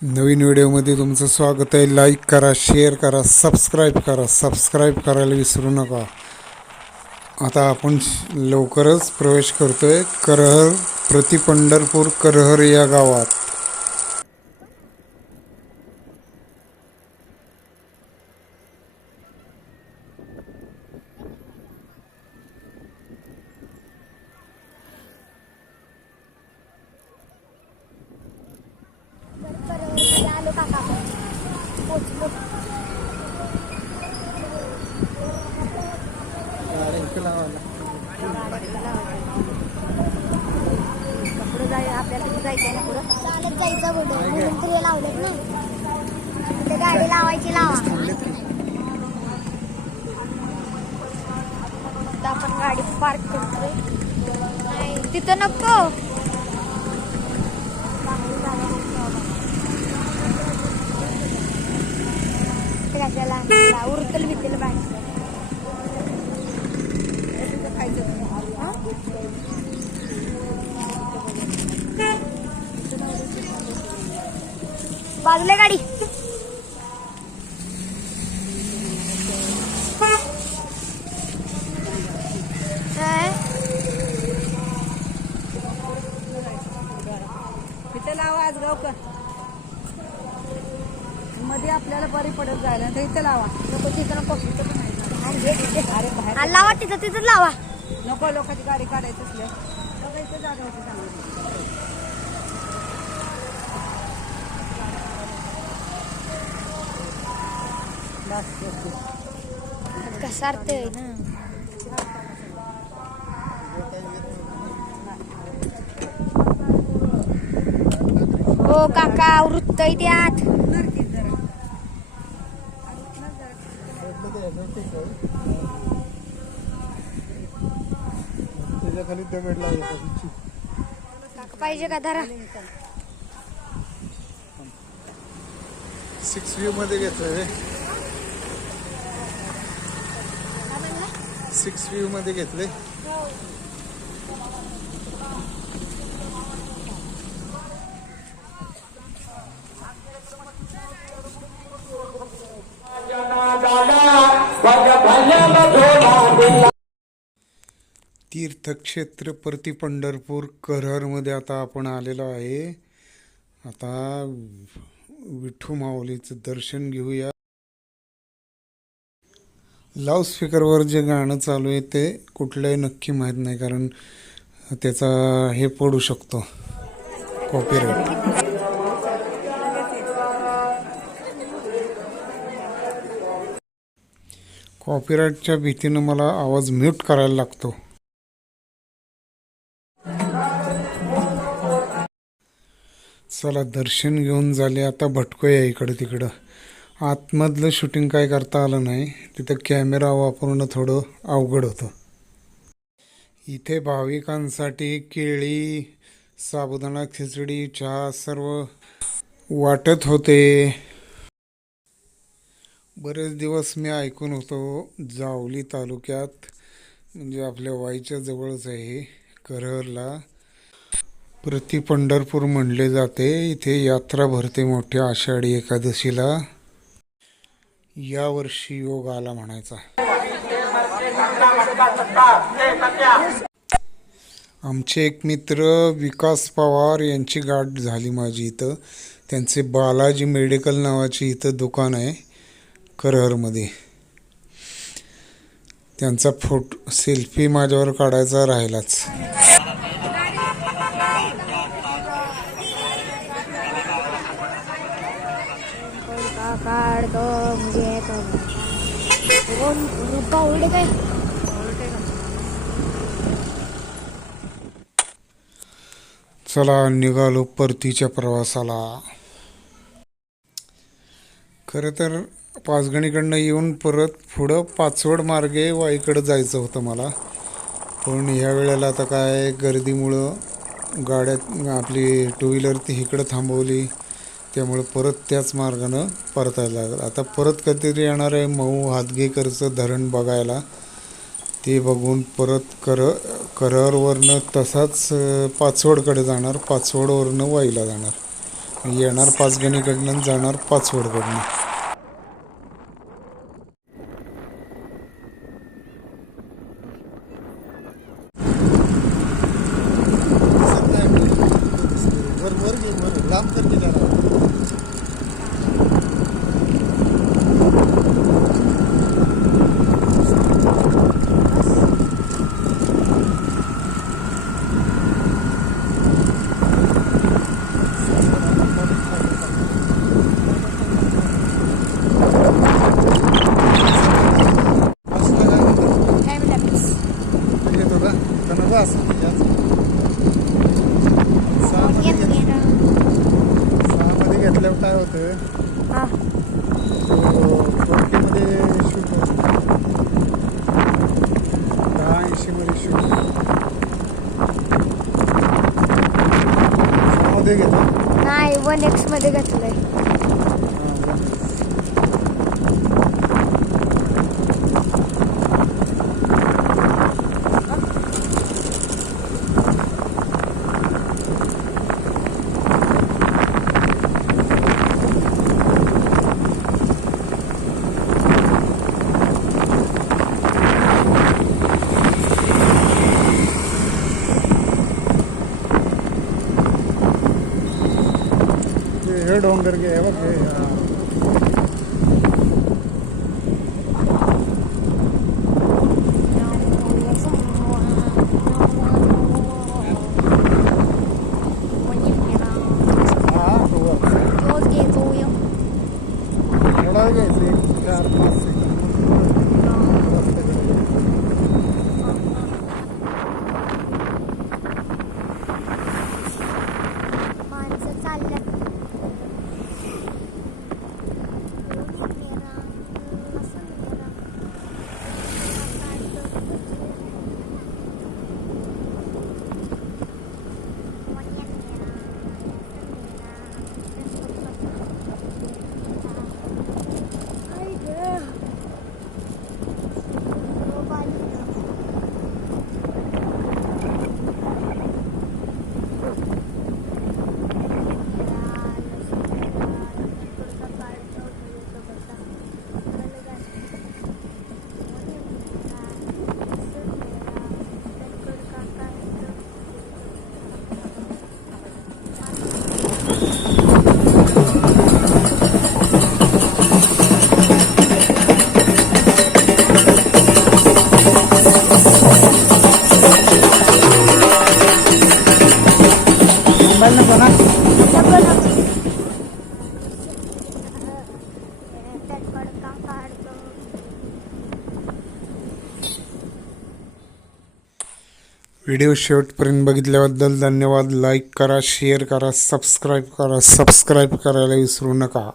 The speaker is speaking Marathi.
नवीन व्हिडिओमध्ये तुमचं स्वागत आहे. लाईक करा शेअर करा सबस्क्राईब करा. सबस्क्राईब करायला विसरू नका. आता आपण श- लवकरच प्रवेश करतो आहे करहर प्रति पंढरपूर करहर या गावात परवरकडे आलो काका पोचलो पुढे जाय आपल्याला तिथे जायचं ना पुढं चालत जायचं बोलू म्हणून तरी लावलेत ना. ते गाडी लावायची लावा. आपण गाडी पार्क करतोय. नाही. तिथं नको. कशाला उरतल बितल बाहेर. बाजूला गाडी. लावा आज गावकर. मध्ये आपल्याला बरी पडत जायला. तर इथे लावा. नको तिथं नको. अरे बाहेर हा, लावा तिथं तिथं लावा. नको लोकांची गाडी काढायची असल्या बघा इथे जागा होती चांगली. कसारते ना हो काका वृत्त. त्याच्याखाली दगड लागला काका पाहिजे का धरा? सिक्स व्ह्यू मध्ये घेतोय सिक्स व्ह्यू मध्ये घेतले. तीर्थक्षेत्र परती पंढरपूर करहरमध्ये आता आपण आलेलो आहे. आता विठू माऊलीचं दर्शन घेऊया. लाऊडस्पीकरवर जे गाणं चालू आहे ते कुठलंही नक्की माहीत नाही कारण त्याचा हे पडू शकतो. कॉपीराईट कॉपीराईटच्या भीतीनं मला आवाज म्यूट करायला लागतो. चला दर्शन घेऊन झाले आता भटकूया इकडं तिकडं. आतमधलं शूटिंग काय करता आलं नाही तिथं कॅमेरा वापरणं थोडं अवघड होतं. इथे भाविकांसाठी केळी साबुदाणा खिचडी चहा सर्व वाटत होते. बरेच दिवस मी ऐकून होतो जावली तालुक्यात म्हणजे आपल्या वाईच्या जवळच आहे करहरला. प्रति पंढरपूर म्हणले जाते इथे यात्रा भरते मोठ्या आषाढी एकादशीला. यावर्षी योग आला म्हणायचा आमचे एक मित्र विकास पवार यांची गाठ झाली माझी इथं. त्यांचे बालाजी मेडिकल नावाची इथं दुकान आहे करहरमध्ये. त्यांचा फोटो सेल्फी माझ्यावर काढायचा राहिलाच. काढ तो म्हणजे उलटे काय? चला निघालो परतीच्या प्रवासाला. खरं तर पाचगणीकडनं येऊन परत पुढं पाचवड मार्गे वाईकडं जायचं होतं मला. पण ह्या वेळेला आता काय गर्दीमुळं गाड्यात आपली टू व्हीलर ती इकडं थांबवली. त्यामुळे परत त्याच मार्गानं परतायला लागलं. आता परत कधीतरी येणार आहे मऊ हातगेकरचं धरण बघायला. ते बघून परत कर करवरनं तसाच पाचवडकडे जाणार पाचवडवरनं वाईला जाणार. म्हणजे येणार पाचगणीकडनं जाणार पाचवडकडनं. लांब करते सहामध्ये घेतल्यावर काय होतं हा ट्वेंटीमध्ये शूट होतं दहा ऐंशीमध्ये शूट सहामध्ये घेतो नाही वन एक्स मध्ये घेतलंय हे हे डोंगर घे हे बघ व्हिडिओ शेवटपर्यंत बघितल्याबद्दल धन्यवाद. लाईक करा शेअर करा सबस्क्राईब करा. सबस्क्राईब करायला विसरू नका.